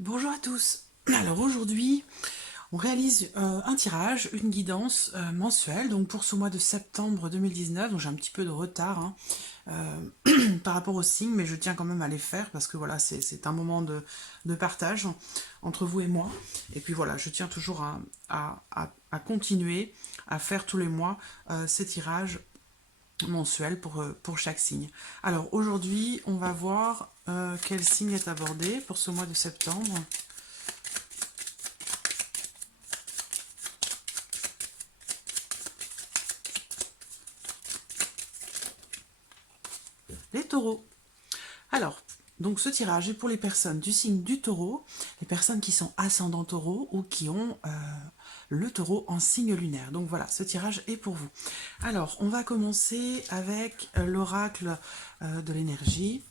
Bonjour à tous. Alors aujourd'hui, on réalise un tirage, une guidance mensuelle, donc pour ce mois de septembre 2019. Donc j'ai un petit peu de retard hein, par rapport aux signes, mais je tiens quand même à les faire parce que voilà, c'est un moment de partage entre vous et moi. Et puis voilà, je tiens toujours à continuer à faire tous les mois ces tirages mensuels pour chaque signe. Alors aujourd'hui, on va voir quel signe est abordé pour ce mois de septembre. Les taureaux. Alors, donc ce tirage est pour les personnes du signe du taureau, les personnes qui sont ascendants taureau ou qui ont le taureau en signe lunaire. Donc voilà, ce tirage est pour vous. Alors, on va commencer avec l'oracle de l'énergie.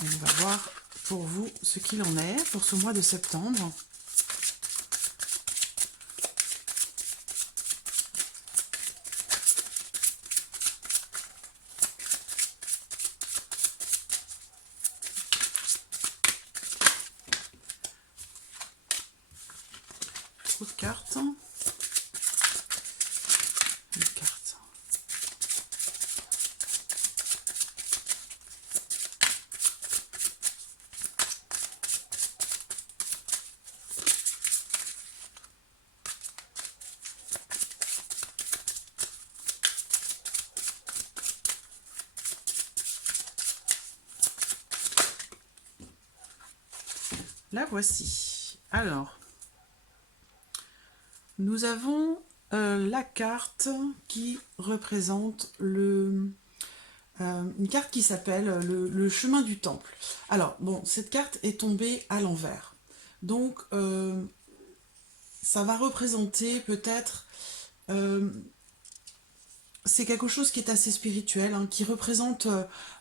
On va voir pour vous ce qu'il en est pour ce mois de septembre. Trop de cartes. Une carte. La voici. Alors, nous avons la carte qui représente une carte qui s'appelle le chemin du temple. Alors, bon, cette carte est tombée à l'envers. Donc, ça va représenter peut-être... c'est quelque chose qui est assez spirituel, hein, qui représente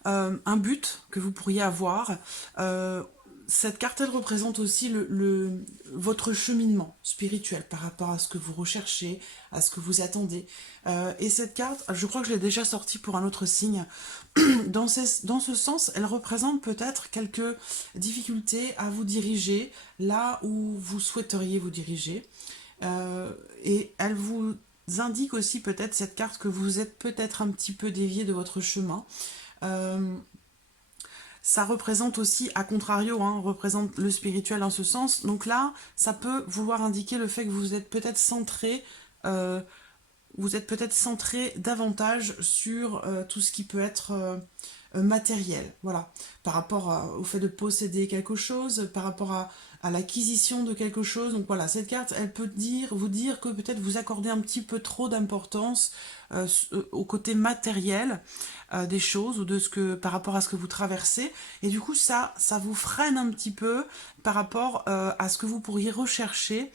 un but que vous pourriez avoir. Cette carte, elle représente aussi votre cheminement spirituel par rapport à ce que vous recherchez, à ce que vous attendez. Et cette carte, je crois que je l'ai déjà sortie pour un autre signe. Dans ce sens, elle représente peut-être quelques difficultés à vous diriger là où vous souhaiteriez vous diriger. Et elle vous indique aussi peut-être cette carte que vous êtes peut-être un petit peu dévié de votre chemin. Euh, Ça représente aussi, à contrario, hein, représente le spirituel en ce sens. Donc là, ça peut vouloir indiquer le fait que vous êtes peut-être centré davantage sur tout ce qui peut être matériel, voilà, par rapport au fait de posséder quelque chose, par rapport à l'acquisition de quelque chose. Donc voilà, cette carte, elle peut vous dire que peut-être vous accordez un petit peu trop d'importance au côté matériel des choses ou de ce que par rapport à ce que vous traversez, et du coup ça vous freine un petit peu par rapport à ce que vous pourriez rechercher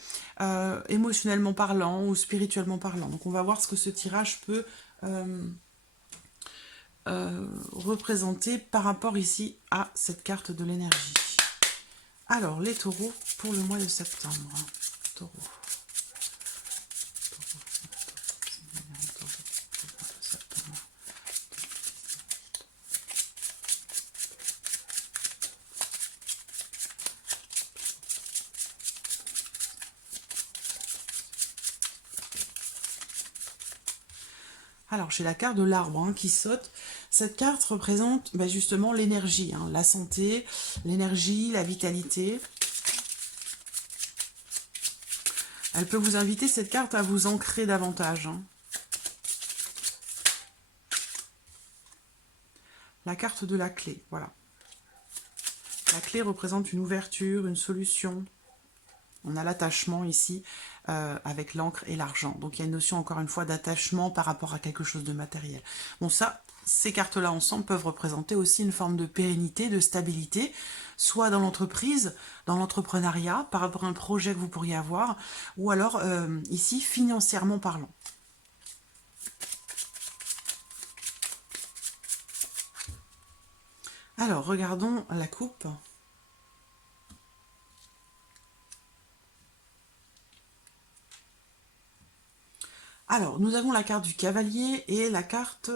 émotionnellement parlant ou spirituellement parlant. Donc on va voir ce que ce tirage peut représenter par rapport ici à cette carte de l'énergie. Alors les taureaux pour le mois de septembre. Taureau. Alors, j'ai la carte de l'arbre hein, qui saute. Cette carte représente justement l'énergie, hein, la santé, l'énergie, la vitalité. Elle peut vous inviter, cette carte, à vous ancrer davantage. Hein. La carte de la clé, voilà. La clé représente une ouverture, une solution. On a l'attachement ici avec l'encre et l'argent. Donc il y a une notion encore une fois d'attachement par rapport à quelque chose de matériel. Bon ça, ces cartes-là ensemble peuvent représenter aussi une forme de pérennité, de stabilité, soit dans l'entreprise, dans l'entrepreneuriat, par rapport à un projet que vous pourriez avoir, ou alors ici financièrement parlant. Alors regardons la coupe. Alors, nous avons la carte du cavalier et la carte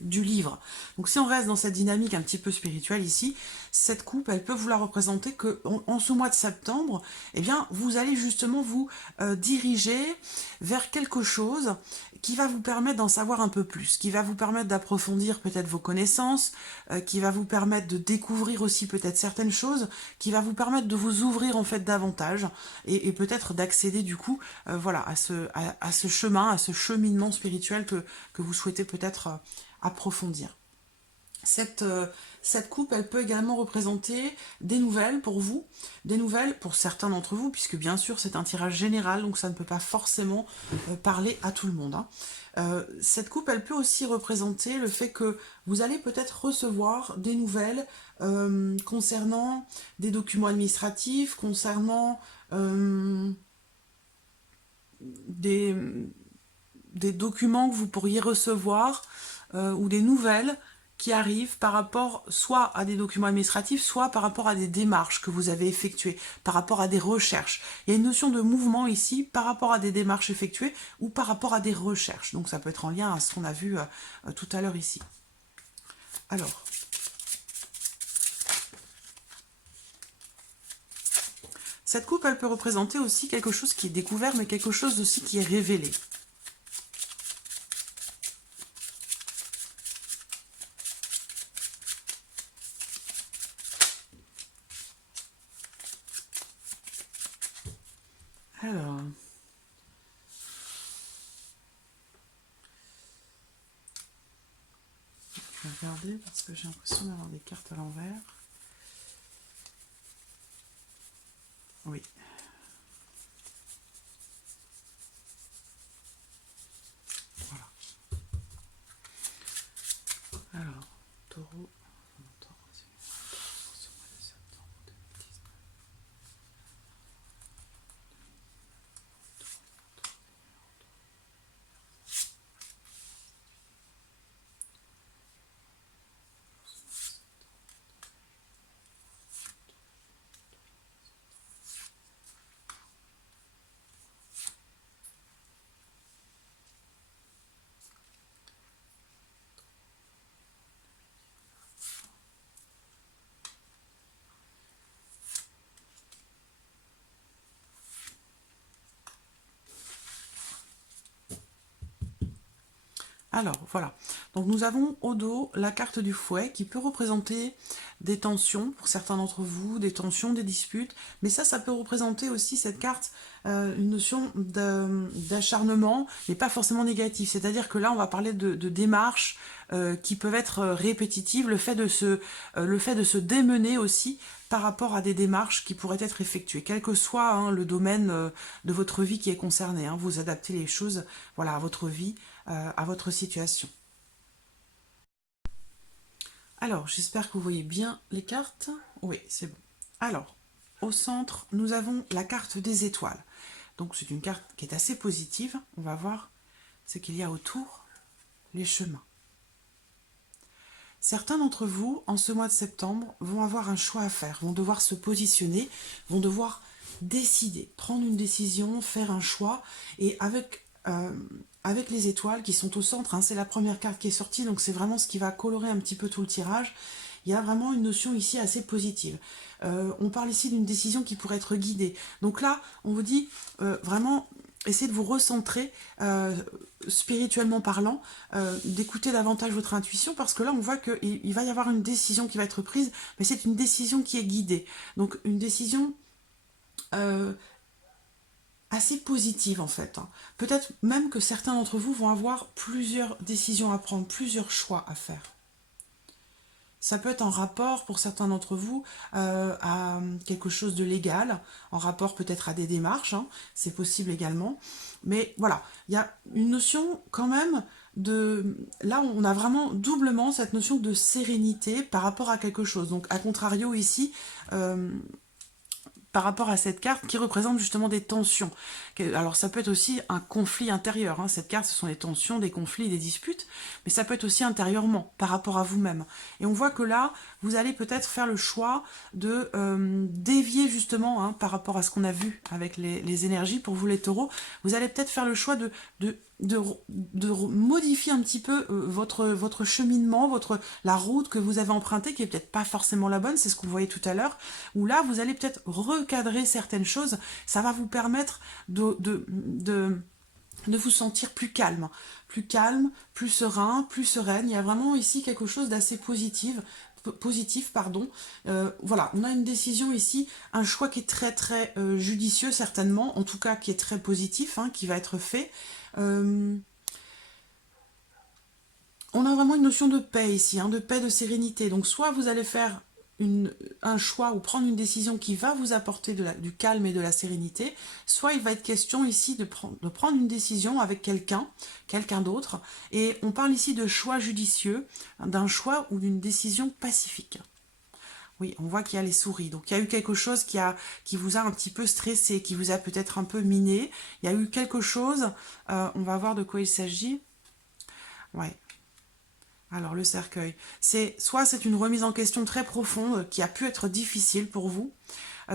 du livre. Donc si on reste dans cette dynamique un petit peu spirituelle ici, cette coupe, elle peut vous la représenter que en ce mois de septembre, eh bien, vous allez justement vous diriger vers quelque chose qui va vous permettre d'en savoir un peu plus, qui va vous permettre d'approfondir peut-être vos connaissances, qui va vous permettre de découvrir aussi peut-être certaines choses, qui va vous permettre de vous ouvrir en fait davantage et peut-être d'accéder du coup voilà, à ce chemin, à ce cheminement spirituel que vous souhaitez peut-être approfondir. Cette coupe, elle peut également représenter des nouvelles pour vous, des nouvelles pour certains d'entre vous, puisque bien sûr c'est un tirage général, donc ça ne peut pas forcément parler à tout le monde. Hein. Cette coupe, elle peut aussi représenter le fait que vous allez peut-être recevoir des nouvelles concernant des documents administratifs, concernant des, des documents que vous pourriez recevoir ou des nouvelles qui arrivent par rapport soit à des documents administratifs, soit par rapport à des démarches que vous avez effectuées, par rapport à des recherches. Il y a une notion de mouvement ici par rapport à des démarches effectuées ou par rapport à des recherches. Donc ça peut être en lien à ce qu'on a vu tout à l'heure ici. Alors, cette coupe, elle peut représenter aussi quelque chose qui est découvert, mais quelque chose aussi qui est révélé. Alors, je vais regarder parce que j'ai l'impression d'avoir des cartes à l'envers. Oui. Voilà. Alors, taureau. Alors, voilà. Donc, nous avons au dos la carte du fouet qui peut représenter des tensions, pour certains d'entre vous, des tensions, des disputes. Mais ça peut représenter aussi, cette carte, une notion d'acharnement, mais pas forcément négatif. C'est-à-dire que là, on va parler de démarches qui peuvent être répétitives, le fait de se démener aussi par rapport à des démarches qui pourraient être effectuées, quel que soit hein, le domaine de votre vie qui est concerné. Hein, vous adaptez les choses voilà, à votre vie, à votre situation. Alors, j'espère que vous voyez bien les cartes. Oui, c'est bon. Alors, au centre, nous avons la carte des étoiles. Donc, c'est une carte qui est assez positive. On va voir ce qu'il y a autour, les chemins. Certains d'entre vous, en ce mois de septembre, vont avoir un choix à faire, vont devoir se positionner, vont devoir décider, prendre une décision, faire un choix. Et avec les étoiles qui sont au centre, hein, c'est la première carte qui est sortie, donc c'est vraiment ce qui va colorer un petit peu tout le tirage. Il y a vraiment une notion ici assez positive. On parle ici d'une décision qui pourrait être guidée. Donc là, on vous dit vraiment, essayez de vous recentrer spirituellement parlant, d'écouter davantage votre intuition, parce que là, on voit qu'il va y avoir une décision qui va être prise, mais c'est une décision qui est guidée. Donc une décision assez positive en fait. Hein. Peut-être même que certains d'entre vous vont avoir plusieurs décisions à prendre, plusieurs choix à faire. Ça peut être en rapport, pour certains d'entre vous, à quelque chose de légal, en rapport peut-être à des démarches, hein, c'est possible également. Mais voilà, il y a une notion quand même de... Là, on a vraiment doublement cette notion de sérénité par rapport à quelque chose. Donc, à contrario, ici, par rapport à cette carte qui représente justement des tensions. Alors ça peut être aussi un conflit intérieur, hein. Cette carte, ce sont des tensions, des conflits, des disputes, mais ça peut être aussi intérieurement, par rapport à vous-même. Et on voit que là, vous allez peut-être faire le choix de dévier justement, hein, par rapport à ce qu'on a vu avec les énergies pour vous les taureaux, vous allez peut-être faire le choix de modifier un petit peu votre cheminement, la route que vous avez empruntée, qui est peut-être pas forcément la bonne, c'est ce qu'on voyait tout à l'heure, où là, vous allez peut-être recadrer certaines choses, ça va vous permettre de vous sentir plus calme, plus serein, plus sereine. Il y a vraiment ici quelque chose d'assez positif, pardon. Voilà, on a une décision ici, un choix qui est très très judicieux certainement, en tout cas qui est très positif, hein, qui va être fait. On a vraiment une notion de paix ici, hein, de paix, de sérénité. Donc soit vous allez faire un choix ou prendre une décision qui va vous apporter du calme et de la sérénité, soit il va être question ici de prendre une décision avec quelqu'un d'autre. Et on parle ici de choix judicieux, d'un choix ou d'une décision pacifique. Oui, on voit qu'il y a les souris. Donc il y a eu quelque chose qui vous a un petit peu stressé, qui vous a peut-être un peu miné. Il y a eu quelque chose, on va voir de quoi il s'agit. Ouais. Alors le cercueil, soit c'est une remise en question très profonde qui a pu être difficile pour vous,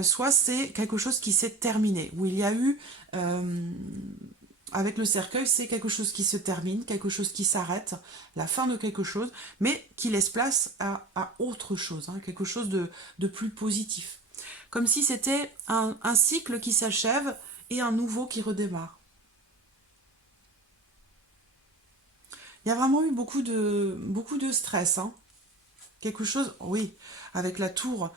soit c'est quelque chose qui s'est terminé, où il y a eu, avec le cercueil, c'est quelque chose qui se termine, quelque chose qui s'arrête, la fin de quelque chose, mais qui laisse place à autre chose, hein, quelque chose de plus positif. Comme si c'était un cycle qui s'achève et un nouveau qui redémarre. Il y a vraiment eu beaucoup de stress, hein. Quelque chose, oui, avec la tour.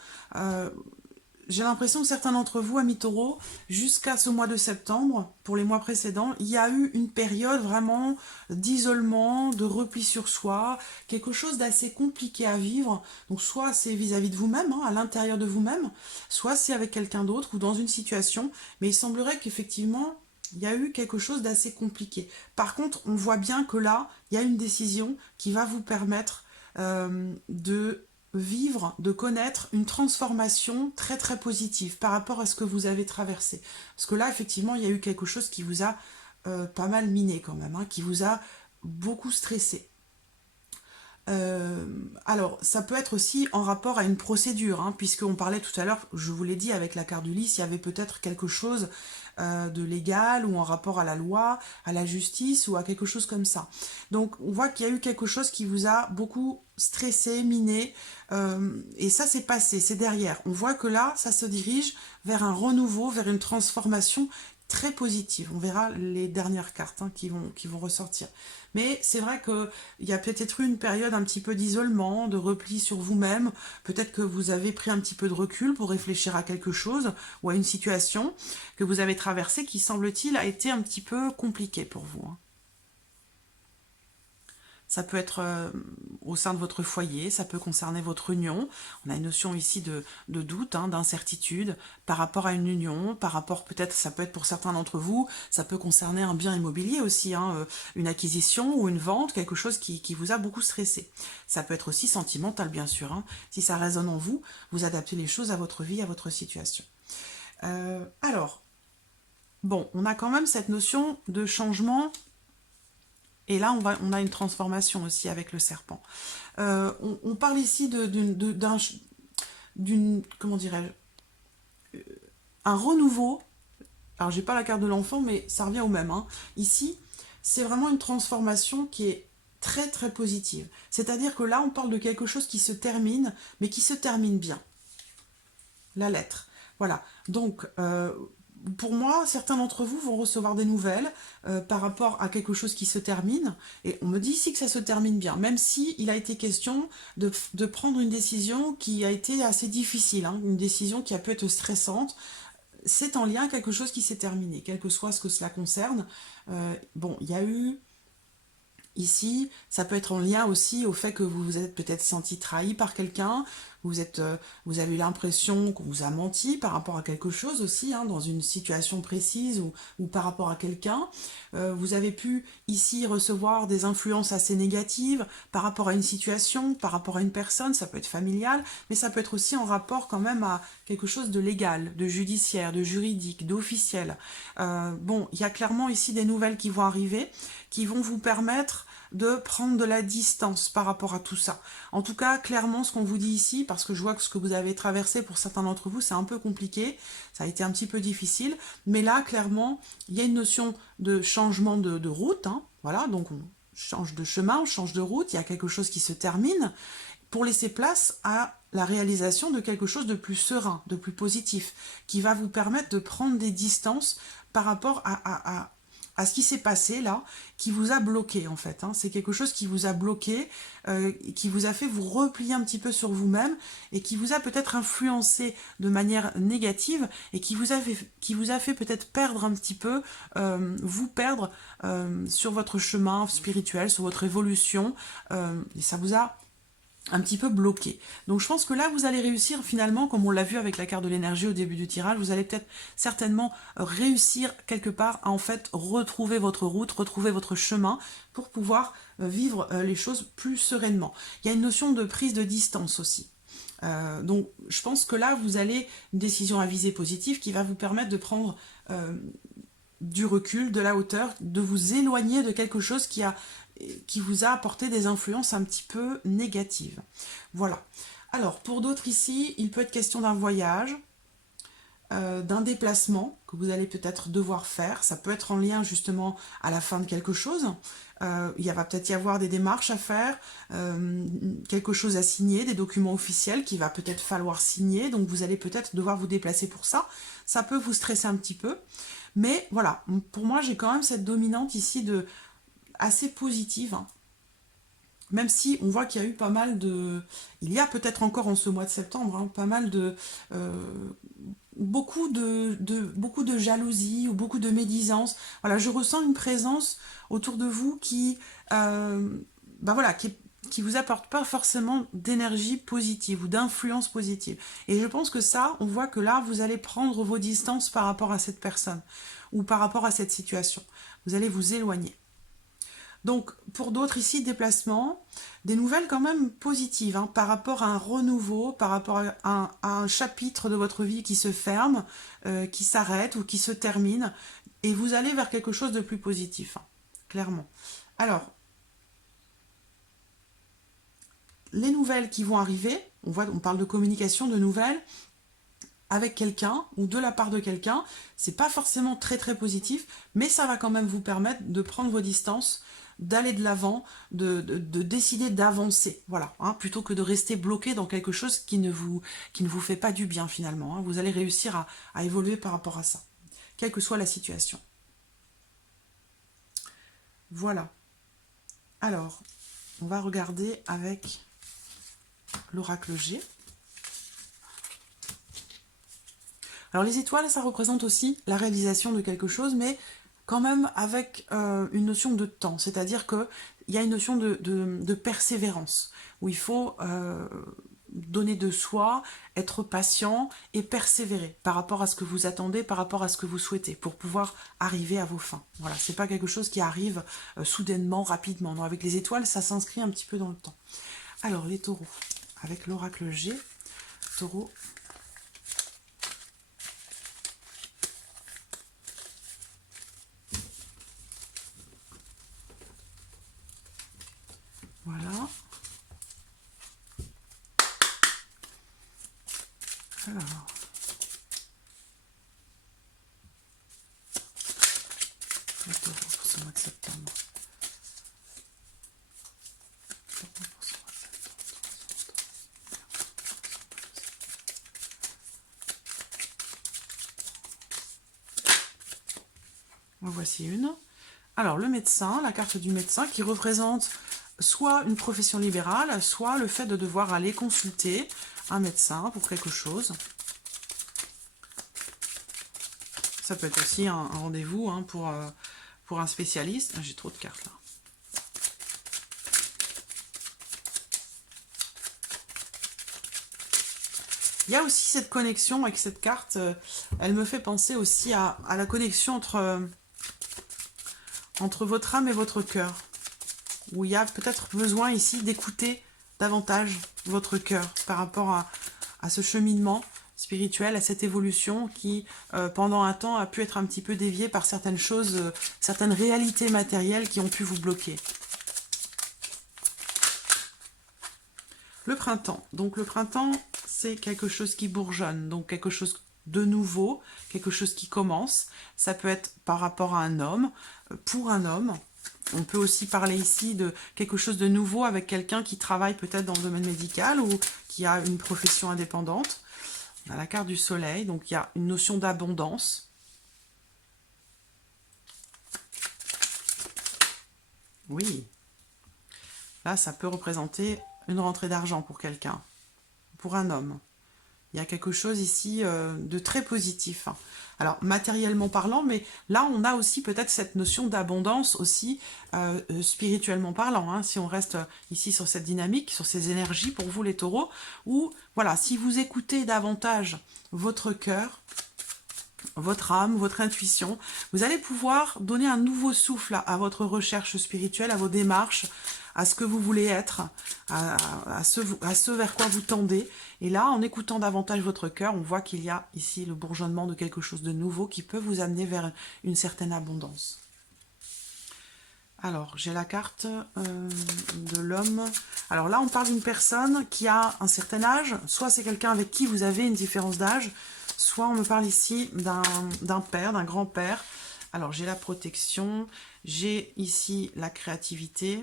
J'ai l'impression que certains d'entre vous, amis taureaux, jusqu'à ce mois de septembre, pour les mois précédents, il y a eu une période vraiment d'isolement, de repli sur soi, quelque chose d'assez compliqué à vivre. Donc soit c'est vis-à-vis de vous-même, hein, à l'intérieur de vous-même, soit c'est avec quelqu'un d'autre ou dans une situation. Mais il semblerait qu'effectivement, il y a eu quelque chose d'assez compliqué. Par contre, on voit bien que là, il y a une décision qui va vous permettre de vivre, de connaître une transformation très très positive par rapport à ce que vous avez traversé. Parce que là, effectivement, il y a eu quelque chose qui vous a pas mal miné quand même, hein, qui vous a beaucoup stressé. Alors, ça peut être aussi en rapport à une procédure, hein, puisqu'on parlait tout à l'heure, je vous l'ai dit, avec la carte du lys, il y avait peut-être quelque chose de légal ou en rapport à la loi, à la justice ou à quelque chose comme ça. Donc, on voit qu'il y a eu quelque chose qui vous a beaucoup stressé, miné, et ça c'est passé, c'est derrière. On voit que là, ça se dirige vers un renouveau, vers une transformation très positive. On verra les dernières cartes, hein, qui vont ressortir. Mais c'est vrai qu'il y a peut-être eu une période un petit peu d'isolement, de repli sur vous-même. Peut-être que vous avez pris un petit peu de recul pour réfléchir à quelque chose ou à une situation que vous avez traversée qui, semble-t-il, a été un petit peu compliquée pour vous, hein. Ça peut être au sein de votre foyer, ça peut concerner votre union. On a une notion ici de doute, hein, d'incertitude par rapport à une union, par rapport peut-être, ça peut être pour certains d'entre vous, ça peut concerner un bien immobilier aussi, hein, une acquisition ou une vente, quelque chose qui vous a beaucoup stressé. Ça peut être aussi sentimental, bien sûr, hein. Si ça résonne en vous, vous adaptez les choses à votre vie, à votre situation. Alors, bon, on a quand même cette notion de changement. Et là, on a une transformation aussi avec le serpent. On parle ici comment dirais-je, un renouveau. Alors, j'ai pas la carte de l'enfant, mais ça revient au même, hein. Ici, c'est vraiment une transformation qui est très très positive. C'est-à-dire que là, on parle de quelque chose qui se termine, mais qui se termine bien. La lettre. Voilà. Donc, pour moi, certains d'entre vous vont recevoir des nouvelles par rapport à quelque chose qui se termine. Et on me dit ici que ça se termine bien, même si il a été question de prendre une décision qui a été assez difficile, hein, une décision qui a pu être stressante. C'est en lien à quelque chose qui s'est terminé, quel que soit ce que cela concerne. Bon, il y a eu ici, ça peut être en lien aussi au fait que vous vous êtes peut-être senti trahi par quelqu'un, vous avez eu l'impression qu'on vous a menti par rapport à quelque chose aussi, hein, dans une situation précise ou par rapport à quelqu'un. Vous avez pu ici recevoir des influences assez négatives par rapport à une situation, par rapport à une personne, ça peut être familial, mais ça peut être aussi en rapport quand même à quelque chose de légal, de judiciaire, de juridique, d'officiel. Bon, il y a clairement ici des nouvelles qui vont arriver, qui vont vous permettre de prendre de la distance par rapport à tout ça. En tout cas, clairement, ce qu'on vous dit ici, parce que je vois que ce que vous avez traversé pour certains d'entre vous, c'est un peu compliqué, ça a été un petit peu difficile, mais là, clairement, il y a une notion de changement de route, hein, voilà, donc on change de chemin, on change de route, il y a quelque chose qui se termine, pour laisser place à la réalisation de quelque chose de plus serein, de plus positif, qui va vous permettre de prendre des distances par rapport à ce qui s'est passé là, qui vous a bloqué en fait. Hein. C'est quelque chose qui vous a bloqué, qui vous a fait vous replier un petit peu sur vous-même et qui vous a peut-être influencé de manière négative et qui vous a fait peut-être perdre un petit peu, vous perdre sur votre chemin spirituel, sur votre évolution. Et ça vous a un petit peu bloqué. Donc je pense que là, vous allez réussir finalement, comme on l'a vu avec la carte de l'énergie au début du tirage, vous allez peut-être certainement réussir quelque part à en fait retrouver votre route, retrouver votre chemin pour pouvoir vivre les choses plus sereinement. Il y a une notion de prise de distance aussi. Donc je pense que là, vous allez une décision à visée positive qui va vous permettre de prendre du recul, de la hauteur, de vous éloigner de quelque chose qui vous a apporté des influences un petit peu négatives. Voilà. Alors, pour d'autres ici, il peut être question d'un voyage, d'un déplacement que vous allez peut-être devoir faire. Ça peut être en lien justement à la fin de quelque chose. Il va peut-être y avoir des démarches à faire, quelque chose à signer, des documents officiels qu'il va peut-être falloir signer. Donc, vous allez peut-être devoir vous déplacer pour ça. Ça peut vous stresser un petit peu. Mais voilà, pour moi, j'ai quand même cette dominante ici assez positive. Hein. Même si on voit qu'il y a eu pas mal de... Il y a peut-être encore en ce mois de septembre, hein, pas mal de... beaucoup de jalousie ou beaucoup de médisance. Voilà, je ressens une présence autour de vous qui... voilà, qui vous apporte pas forcément d'énergie positive ou d'influence positive. Et je pense que ça, on voit que là, vous allez prendre vos distances par rapport à cette personne ou par rapport à cette situation. Vous allez vous éloigner. Donc, pour d'autres ici, déplacement, des nouvelles quand même positives, hein, par rapport à un renouveau, par rapport à un chapitre de votre vie qui se ferme, qui s'arrête ou qui se termine, et vous allez vers quelque chose de plus positif, hein, clairement. Alors, les nouvelles qui vont arriver, on parle de communication, de nouvelles, avec quelqu'un ou de la part de quelqu'un, c'est pas forcément très très positif, mais ça va quand même vous permettre de prendre vos distances, d'aller de l'avant, de décider d'avancer, voilà, hein, plutôt que de rester bloqué dans quelque chose qui ne vous fait pas du bien finalement. Hein. Vous allez réussir à évoluer par rapport à ça, quelle que soit la situation. Voilà. Alors, on va regarder avec l'oracle G. Alors les étoiles, ça représente aussi la réalisation de quelque chose, mais quand même avec une notion de temps. C'est-à-dire qu'il y a une notion de persévérance, où il faut donner de soi, être patient et persévérer par rapport à ce que vous attendez, par rapport à ce que vous souhaitez, pour pouvoir arriver à vos fins. Voilà, c'est pas quelque chose qui arrive soudainement, rapidement. Non, avec les étoiles, ça s'inscrit un petit peu dans le temps. Alors les taureaux, avec l'oracle G, taureau. Voilà. Alors. Le taureau pour ce mois de septembre. En voici une. Alors, le médecin, la carte du médecin qui représente soit une profession libérale, soit le fait de devoir aller consulter un médecin pour quelque chose. Ça peut être aussi un rendez-vous hein, pour un spécialiste. J'ai trop de cartes là. Il y a aussi cette connexion avec cette carte, elle me fait penser aussi à la connexion entre votre âme et votre cœur, où il y a peut-être besoin ici d'écouter davantage votre cœur par rapport à ce cheminement spirituel, à cette évolution qui, pendant un temps, a pu être un petit peu déviée par certaines choses, certaines réalités matérielles qui ont pu vous bloquer. Le printemps. Donc le printemps, c'est quelque chose qui bourgeonne, donc quelque chose de nouveau, quelque chose qui commence. Ça peut être par rapport à un homme, pour un homme. On peut aussi parler ici de quelque chose de nouveau avec quelqu'un qui travaille peut-être dans le domaine médical ou qui a une profession indépendante. On a la carte du soleil, donc il y a une notion d'abondance. Oui. Là, ça peut représenter une rentrée d'argent pour quelqu'un, pour un homme. Il y a quelque chose ici de très positif. Alors, matériellement parlant, mais là, on a aussi peut-être cette notion d'abondance aussi, spirituellement parlant, hein, si on reste ici sur cette dynamique, sur ces énergies pour vous les taureaux, où, voilà, si vous écoutez davantage votre cœur, votre âme, votre intuition, vous allez pouvoir donner un nouveau souffle à votre recherche spirituelle, à vos démarches, à ce que vous voulez être, à ce vers quoi vous tendez. Et là, en écoutant davantage votre cœur, on voit qu'il y a ici le bourgeonnement de quelque chose de nouveau qui peut vous amener vers une certaine abondance. Alors, j'ai la carte de l'homme. Alors là, on parle d'une personne qui a un certain âge. Soit c'est quelqu'un avec qui vous avez une différence d'âge, soit on me parle ici d'un père, d'un grand-père. Alors, j'ai la protection, j'ai ici la créativité.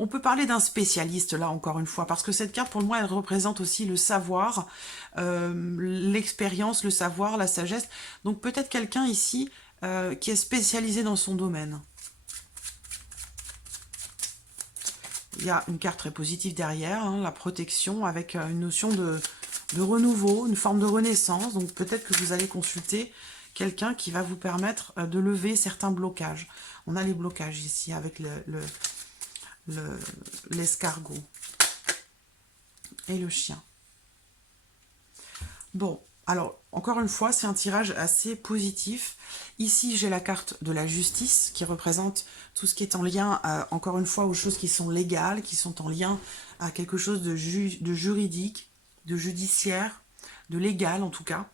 On peut parler d'un spécialiste, là, encore une fois, parce que cette carte, pour moi, elle représente aussi le savoir, l'expérience, le savoir, la sagesse. Donc, peut-être quelqu'un ici qui est spécialisé dans son domaine. Il y a une carte très positive derrière, hein, la protection, avec une notion de renouveau, une forme de renaissance. Donc, peut-être que vous allez consulter quelqu'un qui va vous permettre de lever certains blocages. On a les blocages ici, avec l'escargot et le chien. Bon, alors, encore une fois, c'est un tirage assez positif. Ici, j'ai la carte de la justice qui représente tout ce qui est en lien, encore une fois, aux choses qui sont légales, qui sont en lien à quelque chose de juridique, de judiciaire, de légal en tout cas.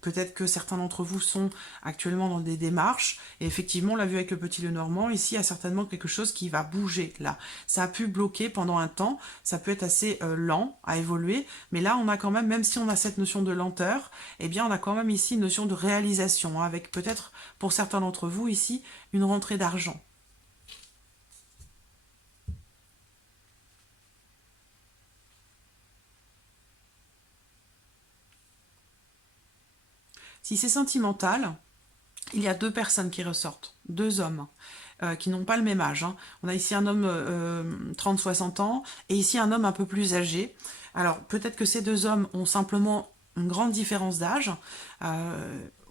Peut-être que certains d'entre vous sont actuellement dans des démarches. Et effectivement, on l'a vu avec le petit Lenormand, ici, il y a certainement quelque chose qui va bouger, là. Ça a pu bloquer pendant un temps, ça peut être assez lent à évoluer, mais là, on a quand même si on a cette notion de lenteur, eh bien, on a quand même ici une notion de réalisation, hein, avec peut-être, pour certains d'entre vous, ici, une rentrée d'argent. Si c'est sentimental, il y a deux personnes qui ressortent, deux hommes, qui n'ont pas le même âge. Hein. On a ici un homme 30-60 ans, et ici un homme un peu plus âgé. Alors, peut-être que ces deux hommes ont simplement une grande différence d'âge.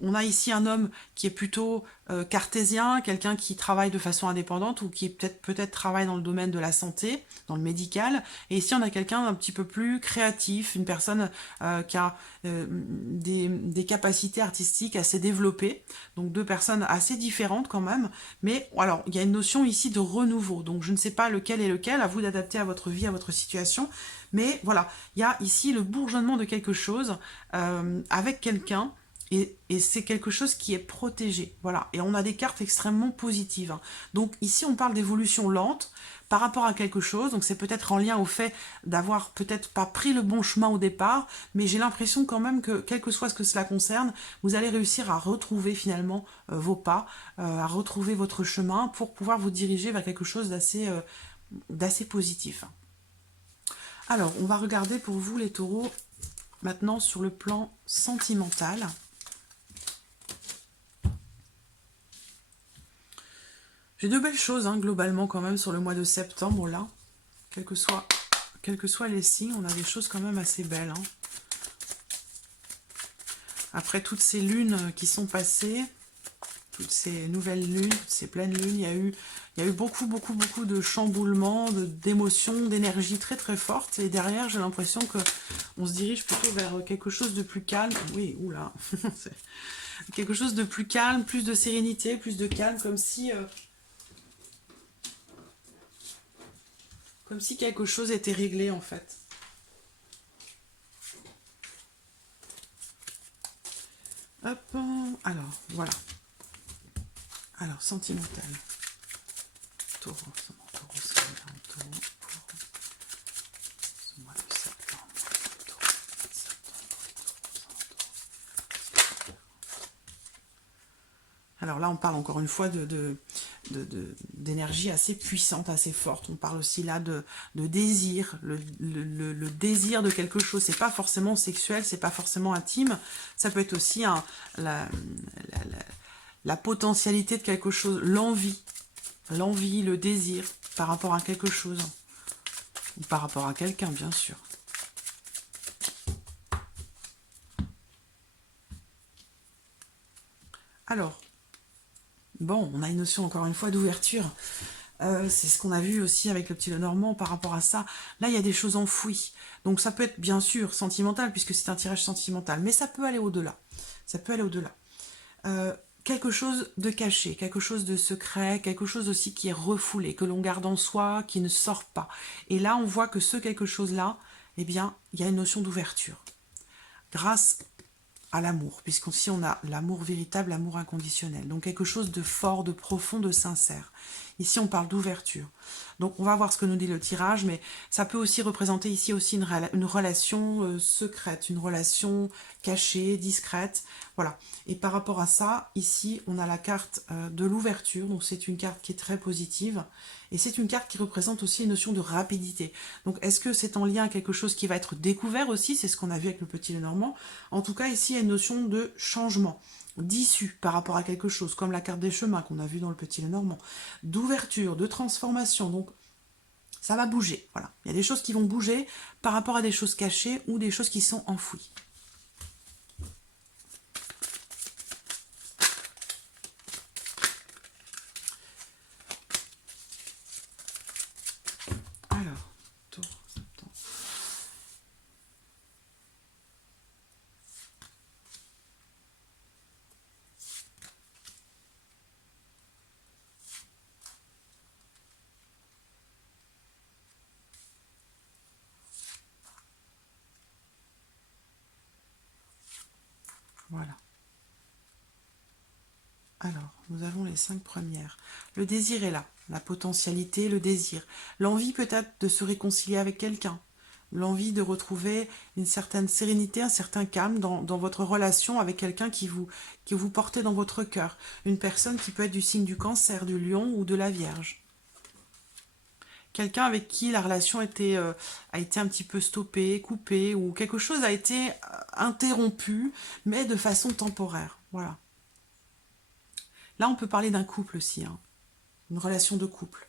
On a ici un homme qui est plutôt cartésien, quelqu'un qui travaille de façon indépendante ou qui peut-être travaille dans le domaine de la santé, dans le médical. Et ici, on a quelqu'un d'un petit peu plus créatif, une personne qui a des capacités artistiques assez développées. Donc deux personnes assez différentes quand même. Mais alors, il y a une notion ici de renouveau. Donc je ne sais pas lequel est lequel, à vous d'adapter à votre vie, à votre situation. Mais voilà, il y a ici le bourgeonnement de quelque chose avec quelqu'un. Et c'est quelque chose qui est protégé. Voilà. Et on a des cartes extrêmement positives. Hein. Donc ici, on parle d'évolution lente par rapport à quelque chose. Donc c'est peut-être en lien au fait d'avoir peut-être pas pris le bon chemin au départ. Mais j'ai l'impression quand même que, quel que soit ce que cela concerne, vous allez réussir à retrouver finalement vos pas, à retrouver votre chemin pour pouvoir vous diriger vers quelque chose d'assez positif. Alors, on va regarder pour vous les taureaux maintenant sur le plan sentimental. J'ai de belles choses, hein, globalement, quand même, sur le mois de septembre, là. Quels que soient les signes, on a des choses quand même assez belles. Hein. Après toutes ces lunes qui sont passées, toutes ces nouvelles lunes, toutes ces pleines lunes, il y a eu beaucoup, beaucoup, beaucoup de chamboulements, d'émotions, d'énergie très, très forte. Et derrière, j'ai l'impression que on se dirige plutôt vers quelque chose de plus calme. Oui, oula, quelque chose de plus calme, plus de sérénité, plus de calme, comme si quelque chose était réglé en fait. Hop, alors, voilà. Alors, sentimental. Taureau, c'est un taureau pour ce mois de septembre. Alors là, on parle encore une fois d'énergie assez puissante, assez forte. On parle aussi là de désir, le désir de quelque chose. C'est pas forcément sexuel, c'est pas forcément intime. Ça peut être aussi la potentialité de quelque chose, l'envie, le désir par rapport à quelque chose. Ou par rapport à quelqu'un, bien sûr. Alors, bon, on a une notion encore une fois d'ouverture. C'est ce qu'on a vu aussi avec le petit Lenormand par rapport à ça. Là, il y a des choses enfouies. Donc ça peut être bien sûr sentimental, puisque c'est un tirage sentimental, mais ça peut aller au-delà. Ça peut aller au-delà. Quelque chose de caché, quelque chose de secret, quelque chose aussi qui est refoulé, que l'on garde en soi, qui ne sort pas. Et là, on voit que ce quelque chose-là, eh bien, il y a une notion d'ouverture. Grâce à l'amour, puisqu'ici on a l'amour véritable, l'amour inconditionnel. Donc quelque chose de fort, de profond, de sincère. Ici on parle d'ouverture. Donc on va voir ce que nous dit le tirage, mais ça peut aussi représenter ici aussi une relation secrète, une relation cachée, discrète. Voilà. Et par rapport à ça, ici on a la carte de l'ouverture, donc c'est une carte qui est très positive. Et c'est une carte qui représente aussi une notion de rapidité. Donc est-ce que c'est en lien à quelque chose qui va être découvert aussi? C'est ce qu'on a vu avec le petit Lenormand. En tout cas, ici, il y a une notion de changement, d'issue par rapport à quelque chose, comme la carte des chemins qu'on a vu dans le petit Lenormand, d'ouverture, de transformation. Donc ça va bouger. Voilà. Il y a des choses qui vont bouger par rapport à des choses cachées ou des choses qui sont enfouies. Alors, Taureau, septembre. Voilà. Alors, nous avons les 5 premières. Le désir est là, la potentialité, le désir. L'envie peut-être de se réconcilier avec quelqu'un. L'envie de retrouver une certaine sérénité, un certain calme dans votre relation avec quelqu'un que vous portez dans votre cœur. Une personne qui peut être du signe du Cancer, du Lion ou de la Vierge. Quelqu'un avec qui la relation a été un petit peu stoppée, coupée, ou quelque chose a été interrompu, mais de façon temporaire. Voilà. Là, on peut parler d'un couple aussi, hein, une relation de couple.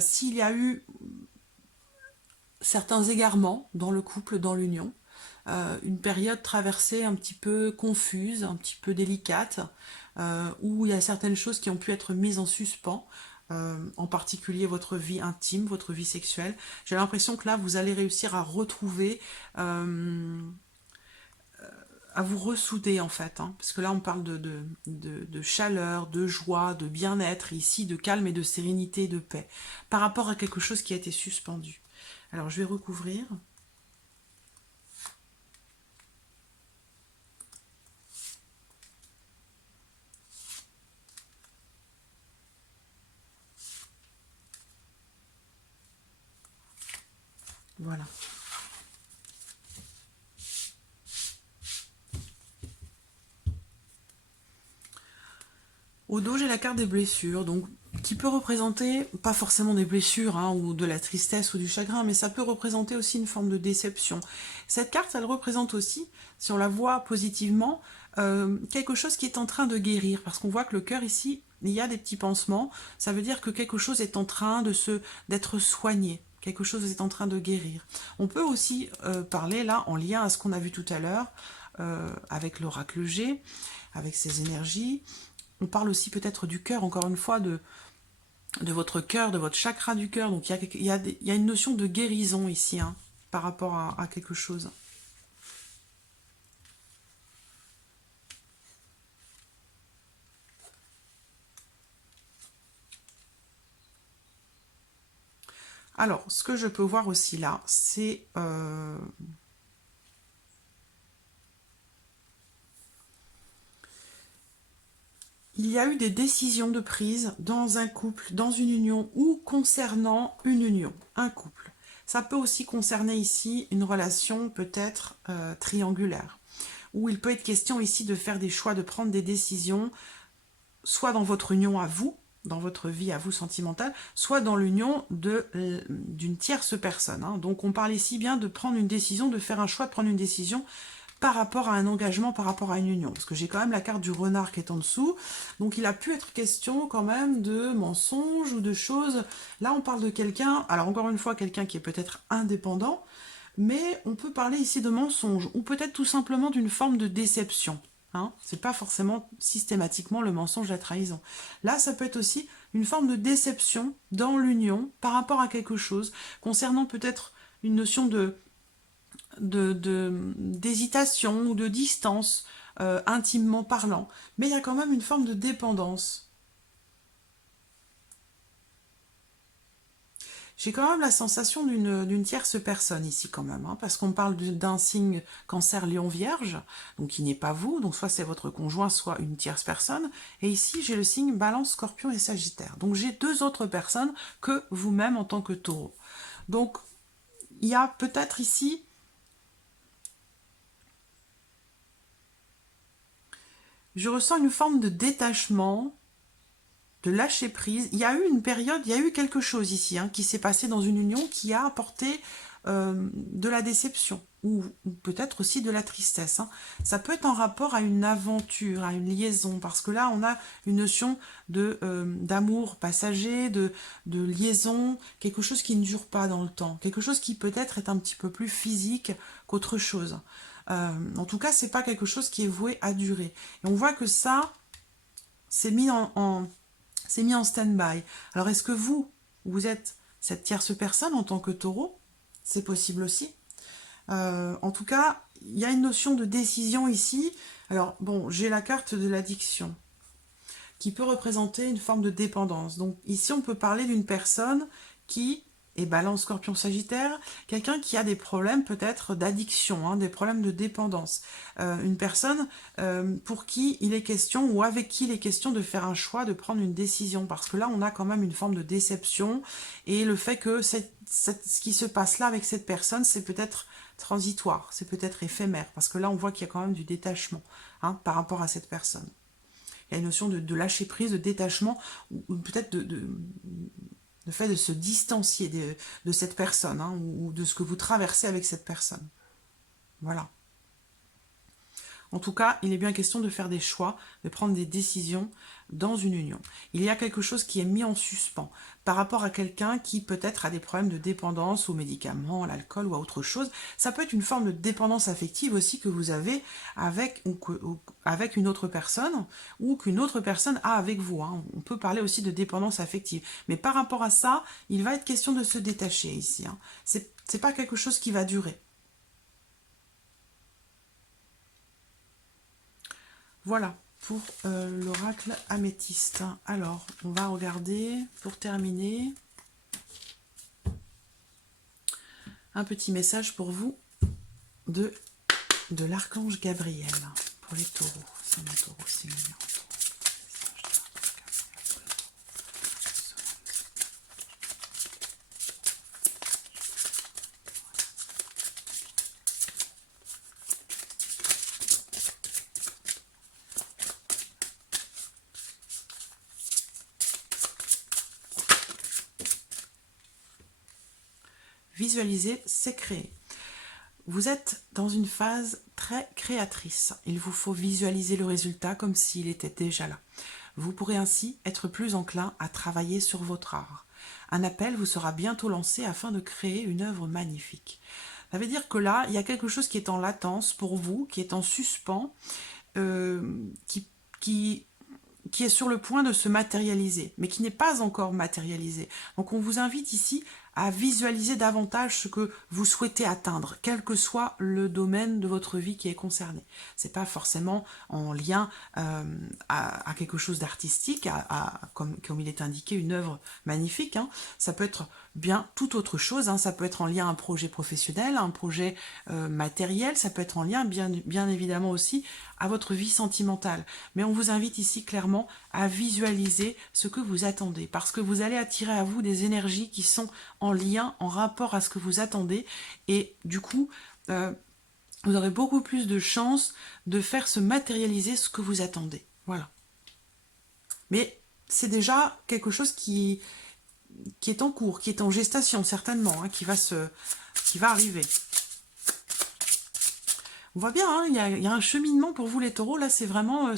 S'il y a eu certains égarements dans le couple, dans l'union, une période traversée un petit peu confuse, un petit peu délicate, où il y a certaines choses qui ont pu être mises en suspens, en particulier votre vie intime, votre vie sexuelle. J'ai l'impression que là, vous allez réussir à retrouver, à vous ressouder en fait, hein, parce que là on parle de chaleur, de joie, de bien-être, ici de calme et de sérénité et de paix, par rapport à quelque chose qui a été suspendu. Alors je vais recouvrir. Voilà. Au dos, j'ai la carte des blessures, donc qui peut représenter, pas forcément des blessures, hein, ou de la tristesse ou du chagrin, mais ça peut représenter aussi une forme de déception. Cette carte, elle représente aussi, si on la voit positivement, quelque chose qui est en train de guérir, parce qu'on voit que le cœur ici, il y a des petits pansements, ça veut dire que quelque chose est en train d'être soigné, quelque chose est en train de guérir. On peut aussi parler là, en lien à ce qu'on a vu tout à l'heure, avec l'oracle G, avec ses énergies, on parle aussi peut-être du cœur, encore une fois, de votre cœur, de votre chakra du cœur. Donc il y a une notion de guérison ici, hein, par rapport à quelque chose. Alors, ce que je peux voir aussi là, c'est... il y a eu des décisions de prise dans un couple, dans une union ou concernant une union, un couple. Ça peut aussi concerner ici une relation peut-être triangulaire, où il peut être question ici de faire des choix, de prendre des décisions, soit dans votre union à vous, dans votre vie à vous sentimentale, soit dans l'union d'une tierce personne. Hein. Donc on parle ici bien de prendre une décision, de faire un choix, de prendre une décision par rapport à un engagement, par rapport à une union. Parce que j'ai quand même la carte du renard qui est en dessous. Donc il a pu être question quand même de mensonges ou de choses. Là on parle de quelqu'un, alors encore une fois quelqu'un qui est peut-être indépendant, mais on peut parler ici de mensonges ou peut-être tout simplement d'une forme de déception. Hein, c'est pas forcément systématiquement le mensonge, la trahison. Là, ça peut être aussi une forme de déception dans l'union par rapport à quelque chose, concernant peut-être une notion d'hésitation ou de distance, intimement parlant. Mais il y a quand même une forme de dépendance. J'ai quand même la sensation d'une tierce personne ici quand même, hein, parce qu'on parle d'un signe cancer lion vierge, donc qui n'est pas vous, donc soit c'est votre conjoint, soit une tierce personne, et ici j'ai le signe balance, scorpion et sagittaire. Donc j'ai deux autres personnes que vous-même en tant que taureau. Donc il y a peut-être ici... je ressens une forme de détachement, de lâcher prise. Il y a eu une période, il y a eu quelque chose ici hein, qui s'est passé dans une union qui a apporté de la déception ou peut-être aussi de la tristesse. Hein. Ça peut être en rapport à une aventure, à une liaison, parce que là on a une notion d'amour passager, de liaison, quelque chose qui ne dure pas dans le temps, quelque chose qui peut-être est un petit peu plus physique qu'autre chose. En tout cas, c'est pas quelque chose qui est voué à durer. Et on voit que ça, c'est mis c'est mis en stand-by. Alors, est-ce que vous êtes cette tierce personne en tant que taureau? C'est possible aussi. En tout cas, il y a une notion de décision ici. Alors, bon, j'ai la carte de l'addiction qui peut représenter une forme de dépendance. Donc, ici, on peut parler d'une personne qui est balance, scorpion, sagittaire, quelqu'un qui a des problèmes peut-être d'addiction, hein, des problèmes de dépendance. Une personne pour qui il est question, ou avec qui il est question de faire un choix, de prendre une décision, parce que là, on a quand même une forme de déception, et le fait que ce qui se passe là avec cette personne, c'est peut-être transitoire, c'est peut-être éphémère, parce que là, on voit qu'il y a quand même du détachement hein, par rapport à cette personne. Il y a une notion de lâcher prise, de détachement, ou peut-être le fait de se distancier de cette personne, hein, ou de ce que vous traversez avec cette personne. Voilà. En tout cas, il est bien question de faire des choix, de prendre des décisions dans une union. Il y a quelque chose qui est mis en suspens par rapport à quelqu'un qui peut-être a des problèmes de dépendance aux médicaments, à l'alcool ou à autre chose. Ça peut être une forme de dépendance affective aussi que vous avez avec une autre personne ou qu'une autre personne a avec vous. Hein. On peut parler aussi de dépendance affective. Mais par rapport à ça, il va être question de se détacher ici. Hein. C'est pas quelque chose qui va durer. Voilà pour l'oracle améthyste. Alors, on va regarder, pour terminer, un petit message pour vous de l'archange Gabriel, pour les taureaux. C'est mon taureau, c'est mignon. Visualiser, c'est créer. Vous êtes dans une phase très créatrice. Il vous faut visualiser le résultat comme s'il était déjà là. Vous pourrez ainsi être plus enclin à travailler sur votre art. Un appel vous sera bientôt lancé afin de créer une œuvre magnifique. Ça veut dire que là, il y a quelque chose qui est en latence pour vous, qui est en suspens, qui qui est sur le point de se matérialiser, mais qui n'est pas encore matérialisé. Donc on vous invite ici à visualiser davantage ce que vous souhaitez atteindre, quel que soit le domaine de votre vie qui est concerné. C'est pas forcément en lien à quelque chose d'artistique, comme il est indiqué, une œuvre magnifique. Hein. Ça peut être bien toute autre chose. Hein. Ça peut être en lien à un projet professionnel, un projet matériel. Ça peut être en lien, bien évidemment aussi, à votre vie sentimentale. Mais on vous invite ici clairement à visualiser ce que vous attendez, parce que vous allez attirer à vous des énergies qui sont en lien, en rapport à ce que vous attendez, et du coup, vous aurez beaucoup plus de chances de faire se matérialiser ce que vous attendez. Voilà. Mais c'est déjà quelque chose qui est en cours, qui est en gestation certainement, hein, qui va arriver. On voit bien, hein, il y a un cheminement pour vous les taureaux, là c'est vraiment,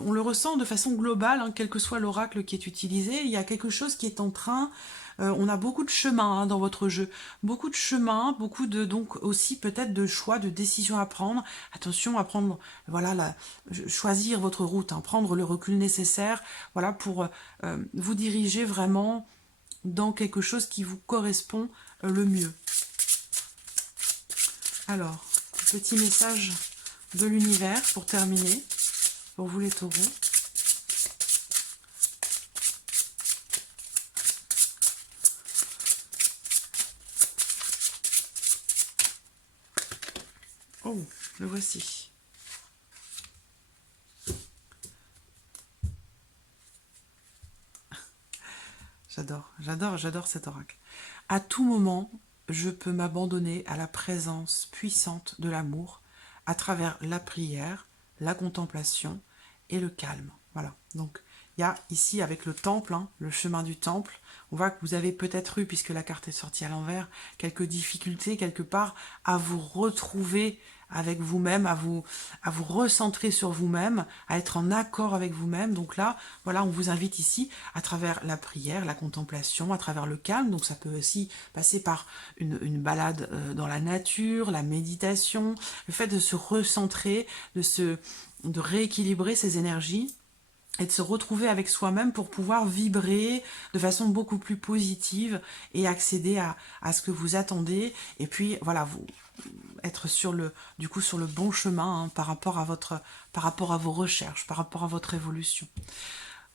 on le ressent de façon globale, hein, quel que soit l'oracle qui est utilisé, il y a quelque chose qui est en train, on a beaucoup de chemins hein, dans votre jeu, beaucoup de chemins, beaucoup de, donc aussi peut-être de choix, de décisions à prendre, attention à prendre, voilà, choisir votre route, hein, prendre le recul nécessaire, voilà, pour vous diriger vraiment dans quelque chose qui vous correspond le mieux. Alors, petit message de l'univers pour terminer, pour vous les taureaux. Oh, le voici. J'adore cet oracle. À tout moment, je peux m'abandonner à la présence puissante de l'amour à travers la prière, la contemplation et le calme. Voilà, donc il y a ici avec le temple, hein, le chemin du temple, on voit que vous avez peut-être eu, puisque la carte est sortie à l'envers, quelques difficultés quelque part à vous retrouver avec vous-même, à vous recentrer sur vous-même, à être en accord avec vous-même. Donc là, voilà, on vous invite ici à travers la prière, la contemplation, à travers le calme. Donc ça peut aussi passer par une balade dans la nature, la méditation, le fait de se recentrer, de rééquilibrer ses énergies et de se retrouver avec soi-même pour pouvoir vibrer de façon beaucoup plus positive et accéder à ce que vous attendez. Et puis, voilà, vous être sur le bon chemin hein, par rapport à vos recherches, par rapport à votre évolution.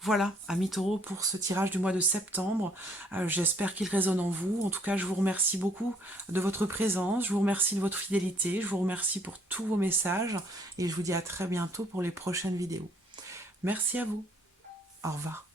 Voilà, amis taureaux, pour ce tirage du mois de septembre. J'espère qu'il résonne en vous. En tout cas, je vous remercie beaucoup de votre présence. Je vous remercie de votre fidélité. Je vous remercie pour tous vos messages. Et je vous dis à très bientôt pour les prochaines vidéos. Merci à vous. Au revoir.